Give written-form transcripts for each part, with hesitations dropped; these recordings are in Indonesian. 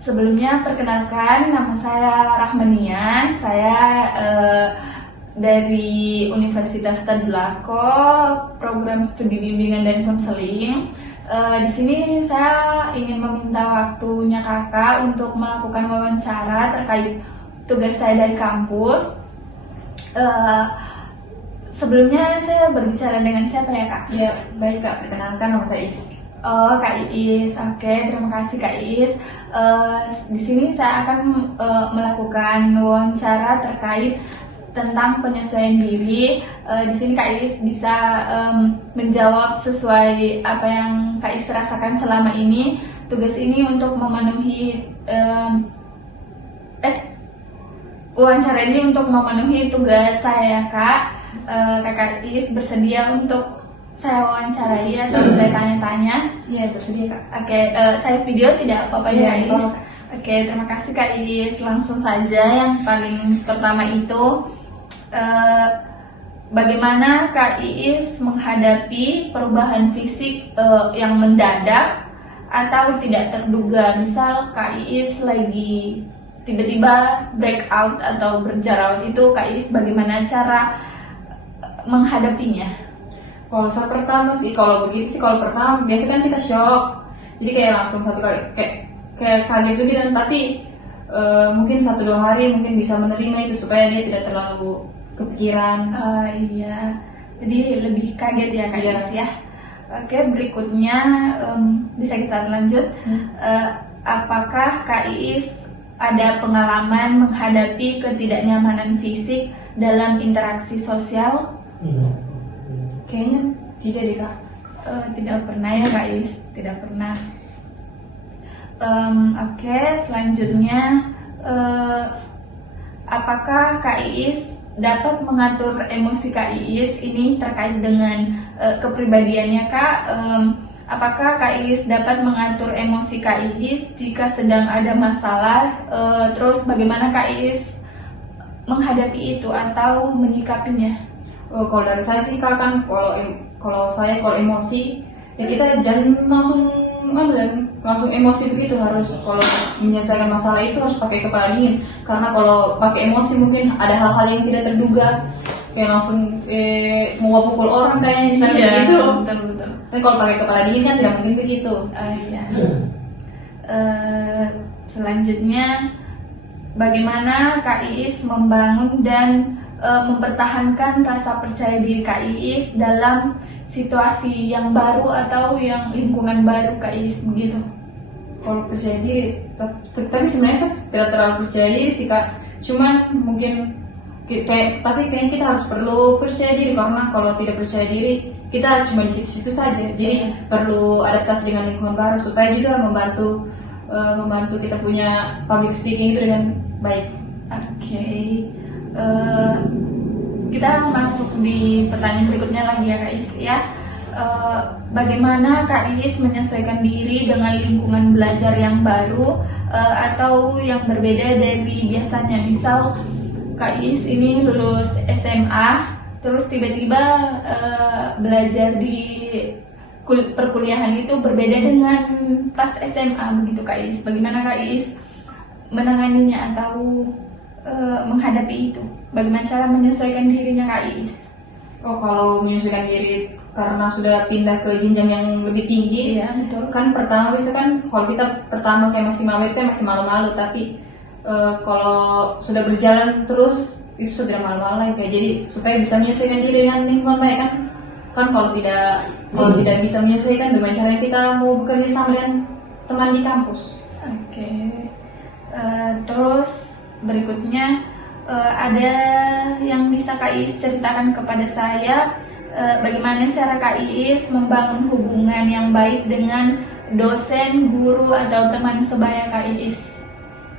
Sebelumnya perkenalkan, nama saya Rahmania. Saya dari Universitas Tadulako, program studi bimbingan dan konseling. Di sini saya ingin meminta waktunya kakak untuk melakukan wawancara terkait tugas saya dari kampus. Sebelumnya saya berbicara dengan siapa ya kak? Ya, baik kak, perkenalkan nama saya Is. Oh, Kak Iis. Oke, terima kasih Kak Iis. Di sini saya akan melakukan wawancara terkait tentang penyesuaian diri. Di sini Kak Iis bisa menjawab sesuai apa yang Kak Iis rasakan selama ini. Tugas ini untuk memenuhi wawancara ini untuk memenuhi tugas saya, Kak. Kakak Is bersedia untuk saya wawancarai atau bertanya-tanya? Iya, bersedia kak. Oke, saya video tidak apa-apa ya, Kak Is. Iya, Oke, terima kasih Kak Is. Langsung saja yang paling pertama itu, bagaimana Kak Is menghadapi perubahan fisik yang mendadak atau tidak terduga? Misal Kak Is lagi tiba-tiba breakout atau berjerawat, itu Kak Is bagaimana cara menghadapinya? Kalau saat pertama sih, kalau begitu sih, kalau pertama biasa kan kita shock, jadi kayak langsung satu kali kayak kaget juga, dan tapi mungkin 1-2 hari mungkin bisa menerima itu supaya dia tidak terlalu kepikiran. Iya, jadi lebih kaget ya Kak Is ya. Oke, berikutnya bisa kita lanjut. Apakah Kak Is ada pengalaman menghadapi ketidaknyamanan fisik dalam interaksi sosial? Kayaknya tidak deh kak. Tidak pernah ya Kak Is, tidak pernah. Oke, selanjutnya apakah Kak Is dapat mengatur emosi Kak Is ini terkait dengan kepribadiannya Kak? Apakah Kak Is dapat mengatur emosi Kak Is jika sedang ada masalah? Terus bagaimana Kak Is menghadapi itu atau menyikapinya? Kalau dari saya sih kak, kan kalau emosi ya kita jangan langsung emosi begitu. Harus kalau menyelesaikan masalah itu harus pakai kepala dingin, karena kalau pakai emosi mungkin ada hal-hal yang tidak terduga, kayak langsung mau pukul orang kayaknya misalnya begitu. Betul. Tapi kalau pakai kepala dingin kan tidak mungkin begitu. Iya. Selanjutnya, bagaimana Kak Iis membangun dan mempertahankan rasa percaya diri Kak Iis dalam situasi yang baru atau yang lingkungan baru Kak Iis begitu? Kalau percaya diri, tapi sebenarnya saya tidak terlalu percaya diri sih kak. Cuman mungkin tapi kayaknya kita harus perlu percaya diri, karena kalau tidak percaya diri kita cuma di situ-situ saja. Jadi perlu adaptasi dengan lingkungan baru supaya juga membantu kita punya public speaking itu dengan baik. Oke. Kita masuk di pertanyaan berikutnya lagi ya Kak Is ya. Bagaimana Kak Is menyesuaikan diri dengan lingkungan belajar yang baru atau yang berbeda dari biasanya? Misal Kak Is ini lulus SMA, terus tiba-tiba belajar di perkuliahan itu berbeda dengan pas SMA begitu Kak Is. Bagaimana Kak Is menanganinya atau menghadapi itu? Bagaimana cara menyesuaikan dirinya Kak Iis? Kalau menyesuaikan diri karena sudah pindah ke jenjang yang lebih tinggi, ya betul. Kan pertama bisa kan, kalau kita pertama kayak masih malu itu kan masih malu-malu, tapi kalau sudah berjalan terus itu sudah malu-malu kayak, jadi supaya bisa menyesuaikan diri dengan lingkungan baik kan kalau tidak bisa menyesuaikan, bagaimana caranya kita mau bekerja sama dengan teman di kampus? Oke. Terus berikutnya ada yang bisa Kak Iis ceritakan kepada saya, bagaimana cara Kak Iis membangun hubungan yang baik dengan dosen, guru, atau teman sebaya Kak Iis?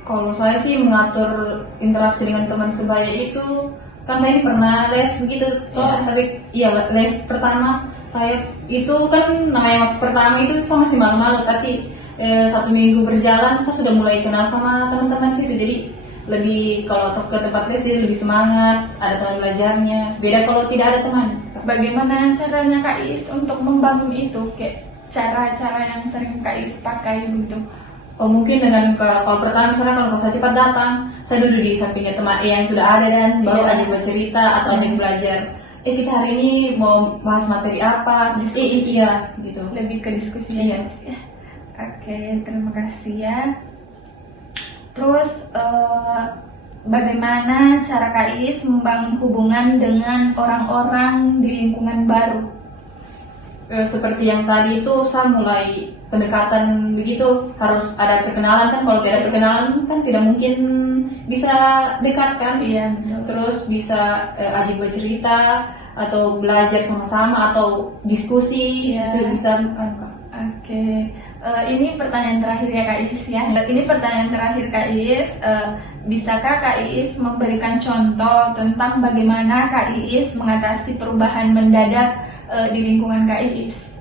Kalau saya sih mengatur interaksi dengan teman sebaya itu, kan saya pernah les begitu, tapi iya les pertama saya itu kan namanya waktu pertama itu saya masih malu-malu, tapi 1 minggu berjalan saya sudah mulai kenal sama teman-teman situ, jadi lebih kalau ke tempat les dia lebih semangat, ada teman belajarnya. Beda kalau tidak ada teman. Bagaimana caranya Kak Is untuk membangun itu? Kayak cara-cara yang sering Kak Is pakai gitu? Oh, mungkin dengan kalau pertama misalnya kalau saya cepat datang, saya duduk di sampingnya teman yang sudah ada dan baru Iya. aja bercerita atau ajak belajar. Kita hari ini mau bahas materi apa? Iya gitu. Lebih ke diskusi Iya. ya Kak Is ya. Oke, terima kasih ya. Terus bagaimana cara Kak Is membangun hubungan dengan orang-orang di lingkungan baru? Seperti yang tadi itu saya mulai pendekatan begitu, harus ada perkenalan kan, kalau tidak ada perkenalan kan tidak mungkin bisa dekat kan. Iya, betul. Terus bisa ajak bercerita atau belajar sama-sama atau diskusi. Iya. Itu bisa Oke, ini pertanyaan terakhir ya Kak Is ya. Ini pertanyaan terakhir Kak Is. Bisakah Kak Is memberikan contoh tentang bagaimana Kak Is mengatasi perubahan mendadak di lingkungan Kak Is?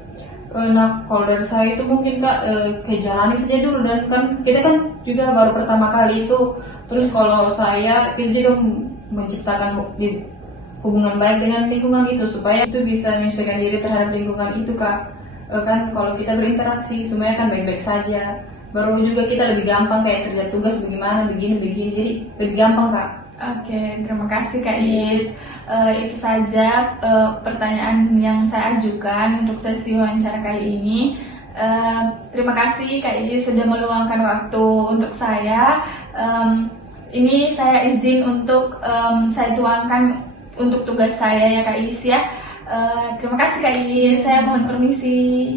Nah, kalau dari saya itu mungkin Kak, kayak jalani saja dulu, dan kan kita kan juga baru pertama kali itu. Terus kalau saya itu juga menciptakan hubungan baik dengan lingkungan itu supaya itu bisa menyesuaikan diri terhadap lingkungan itu Kak. Kan kalau kita berinteraksi semuanya kan baik-baik saja. Baru juga kita lebih gampang kayak kerja tugas bagaimana begini jadi lebih gampang Kak. Oke, terima kasih Kak Is. Itu saja pertanyaan yang saya ajukan untuk sesi wawancara kali ini. Terima kasih Kak Is sudah meluangkan waktu untuk saya. Ini saya izin untuk saya tuangkan untuk tugas saya ya Kak Is ya. Terima kasih Kak Is. Saya mohon permisi.